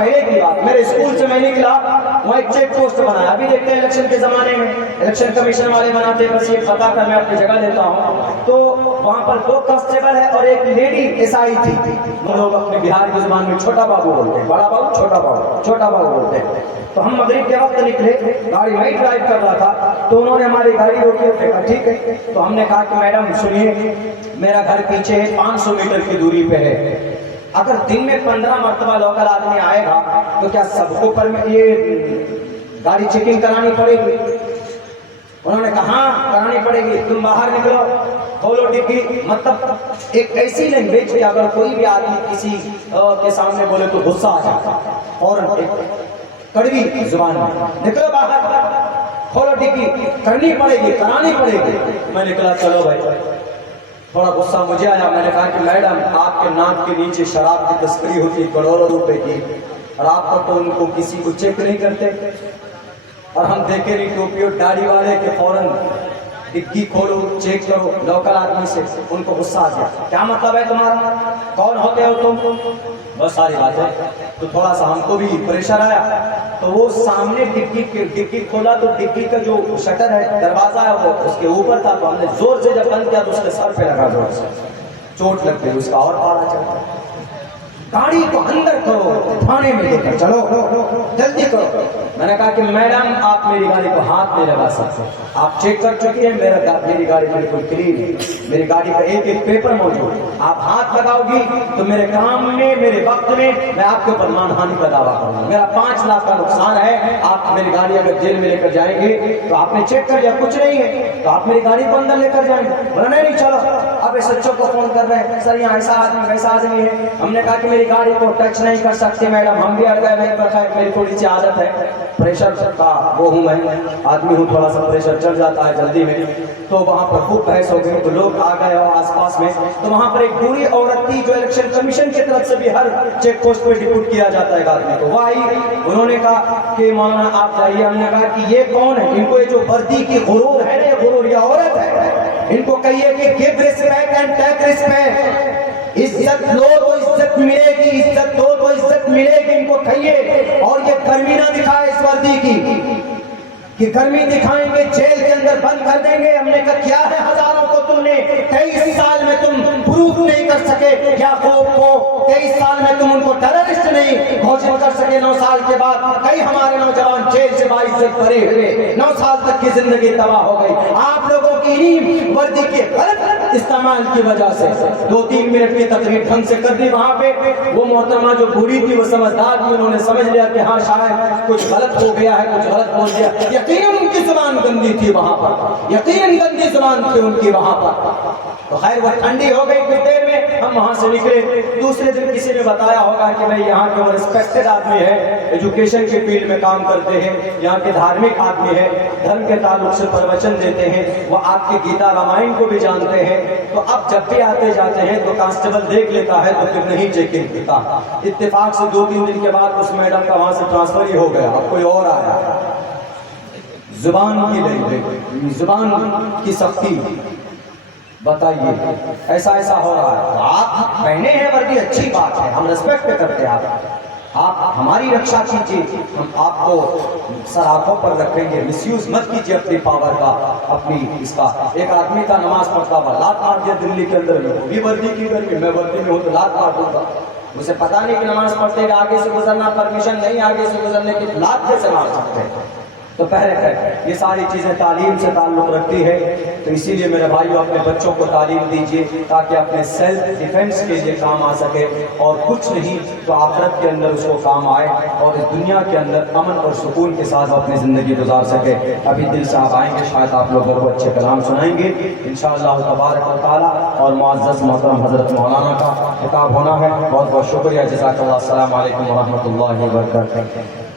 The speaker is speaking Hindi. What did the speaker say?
पहले की बात, मेरे स्कूल से मैं निकला, वहाँ एक चेक पोस्ट बनाया। अभी देखते हैं इलेक्शन के जमाने में इलेक्शन कमीशन वाले बनाते हैं, बस ये पता कर मैं अपनी जगह लेता हूँ। तो वहाँ पर 2 कांस्टेबल है और एक लेडी एसआई थी। हम लोग अपने बिहार की जुबान में छोटा बाबू बोलते हैं, बड़ा बाबू छोटा बाबू बोलते हैं। तो हम मगरिब के वक्त निकले, गाड़ी वही ड्राइव कर रहा था, तो उन्होंने हमारी गाड़ी रोकी और देखा ठीक है। तो हमने कहा कि मैडम सुनिए, मेरा घर पीछे 500 मीटर की दूरी पे है, अगर दिन में 15 मरतबा लोकल आदमी आएगा तो क्या सबको पर में ये गाड़ी चेकिंग करानी पड़ेगी? उन्होंने कहा हाँ करानी पड़ेगी, तुम बाहर निकलो, खोलो डिग्गी। मतलब एक ऐसी लैंग्वेज कि अगर कोई भी आदमी किसी के सामने बोले तो गुस्सा आ जाता, और एक कड़वी जुबान में, निकलो बाहर, खोलो डिग्गी, करनी पड़ेगी, करानी पड़ेगी। मैं निकला, चलो भाई। थोड़ा गुस्सा मुझे आया, मैंने कहा कि मैडम आपके नाक के नीचे शराब की तस्करी होती है करोड़ों रुपए की, और आप तो उनको किसी को चेक नहीं करते, और हम देखे नहीं टोपी और दाढ़ी वाले के फौरन डिग्गी खोलो चेक करो लोकल आदमी से। उनको गुस्सा आ गया, क्या मतलब है तुम्हारा, कौन होते हो तुम, बहुत सारी बात है। तो थोड़ा सा हमको भी प्रेशर आया, तो वो सामने डिग्गी खोला तो डिग्गी का जो शटर है, दरवाजा है, वो उसके ऊपर था। तो हमने जोर से जब बंद किया तो उसके सर पे लगा, जोर से चोट लग गई, उसका और पारा चढ़ा। गाड़ी को अंदर करो, थाने में लेकर चलो, जल्दी करो। मैंने कहा कि मैडम आप मेरी गाड़ी को हाथ नहीं लगा सकते, आप चेक कर चुकी है, मेरी गाड़ी बिल्कुल क्लीन है, मेरी गाड़ी का एक एक पेपर मौजूद है। आप हाथ लगाओगी तो मेरे काम में, मेरे वक्त में मैं आपके ऊपर मानहानि का दावा करूंगा, मेरा 5 लाख का नुकसान है। आप मेरी गाड़ी अगर जेल में लेकर जाएंगे तो आपने चेक कर लिया कुछ नहीं है, तो आप मेरी गाड़ी को अंदर लेकर जाएंगे। बोला नहीं चलो। अब इस बच्चों को फोन कर रहे हैं, सर यहाँ ऐसा आदमी वैसा आदमी है। हमने कहा कि मेरी गाड़ी को टच नहीं कर सकते मैडम, हम भी अड़ गए, मेरी थोड़ी सी आदत है, प्रेशर का वो हूँ, मैं आदमी हूँ, थोड़ा सा प्रेशर चढ़ जाता है जल्दी में। तो वहाँ पर खूब बहस हो गई, तो लोग आ गए और आसपास में, तो वहाँ पर एक बूढ़ी औरत थी जो इलेक्शन कमीशन की तरफ से भी हर चेक पोस्ट पे डिप्यूट किया जाता है आदमी को। वो आई, उन्होंने कहा कि मौलाना आप जाइए। हमने कहा कि ये कौन है, इनको ये जो वर्दी की गुरूर है ना, ये गुरूर, ये औरत है, इनको कहिए कि give respect and take respect, इज्जत लो तो इज्जत मिलेगी, इज्जत दो तो इज्जत मिलेगी, इनको कहिए। और ये गर्मी ना दिखाए इस वर्दी की, कि गर्मी दिखाएंगे जेल के अंदर बंद कर देंगे। हमने कहा क्या है, हजारों को तुमने 23 साल में तुम प्रूफ नहीं कर सके, याकूब को 23 साल में तुम उनको टेररिस्ट नहीं घोषित कर सके। 9 साल के बाद कई हमारे नौजवान जेल से 22 से भरे हुए, 9 साल तक की जिंदगी तबाह हो गई आप लोगों की इन्हीं वर्दी के गलत इस्तेमाल की वजह से। 2-3 मिनट की तकरीर ढंग से कर दी वहां पे। वो मोहतरमा जो बूढ़ी थी वो समझदार थी, उन्होंने समझ लिया कि हाँ शायद कुछ गलत हो गया है, कुछ गलत बोल दिया। यकीनन उनकी जुबान गंदी थी वहां पर, यकीनन गंदी जुबान थी उनकी वहां पर। तो खैर वो ठंडी हो गई कुछ देर में, हम वहां से निकले। दूसरे दिन किसी ने बताया होगा कि भाई यहाँ के वो रिस्पेक्टेड आदमी है, एजुकेशन के फील्ड में काम करते हैं, यहाँ के धार्मिक आदमी है, धर्म के ताल्लुक से प्रवचन देते हैं, वो आपके गीता रामायण को भी जानते हैं। तो अब जब भी आते जाते हैं तो कांस्टेबल देख लेता है तो फिर नहीं चेकिंग करता। इत्तेफाक से 2-3 दिन के बाद उस मैडम का वहां से ट्रांसफर ही हो गया, अब कोई और आया। जुबान की लैंग्वेज, जुबान की सख्ती, बताइए ऐसा ऐसा हो रहा है। आप पहने हैं वर्दी, अच्छी बात है, हम रिस्पेक्ट करते हैं, आप हमारी रक्षा कीजिए, हम आपको सराखों पर रखेंगे, मिसयूज मत कीजिए अपनी पावर का, अपनी इसका। एक आदमी का नमाज पढ़ता हुआ लात मार दिया दिल्ली के अंदर में, भी वर्दी की गर्मी, मैं वर्दी में हूँ तो लात मार दूंगा। मुझे पता नहीं कि नमाज पढ़ते हुए आगे से गुजरना परमिशन नहीं, आगे से गुजरने की लात कैसे मार सकते हैं। तो पहले ये सारी चीज़ें तालीम से ताल्लुक़ रखती है। तो इसीलिए मेरे भाइयों अपने बच्चों को तालीम दीजिए ताकि अपने सेल्फ डिफेंस के लिए काम आ सके, और कुछ नहीं तो आखिरत के अंदर उसको काम आए और इस दुनिया के अंदर अमन और सुकून के साथ अपनी ज़िंदगी गुजार सके। अभी दिल साहब आएंगे, शायद आप लोगों को अच्छे कलाम सुनाएंगे इंशाअल्लाह तबारक व तआला। और मुअज़्ज़ज़ मोहतरम हज़रत मौलाना का खिताब होना है। बहुत बहुत शुक्रिया, जज़ाकल्लाह। अस्सलामु अलैकुम व रहमतुल्लाहि व बरकातहू।